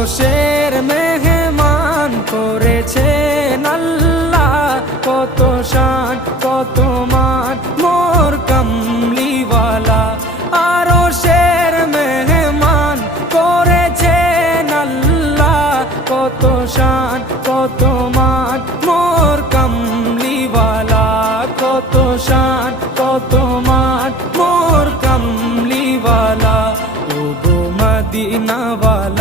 আরশের মেহমান করেছেন আল্লাহ, কত শান কত মান মোর কামলিওয়ালা। আরশের মেহমান করেছেন আল্লাহ, কত শান কত মান মোর কামলিওয়ালা, কত শান কত মান মোর কামলিওয়ালা। ও গো মদিনাওয়ালা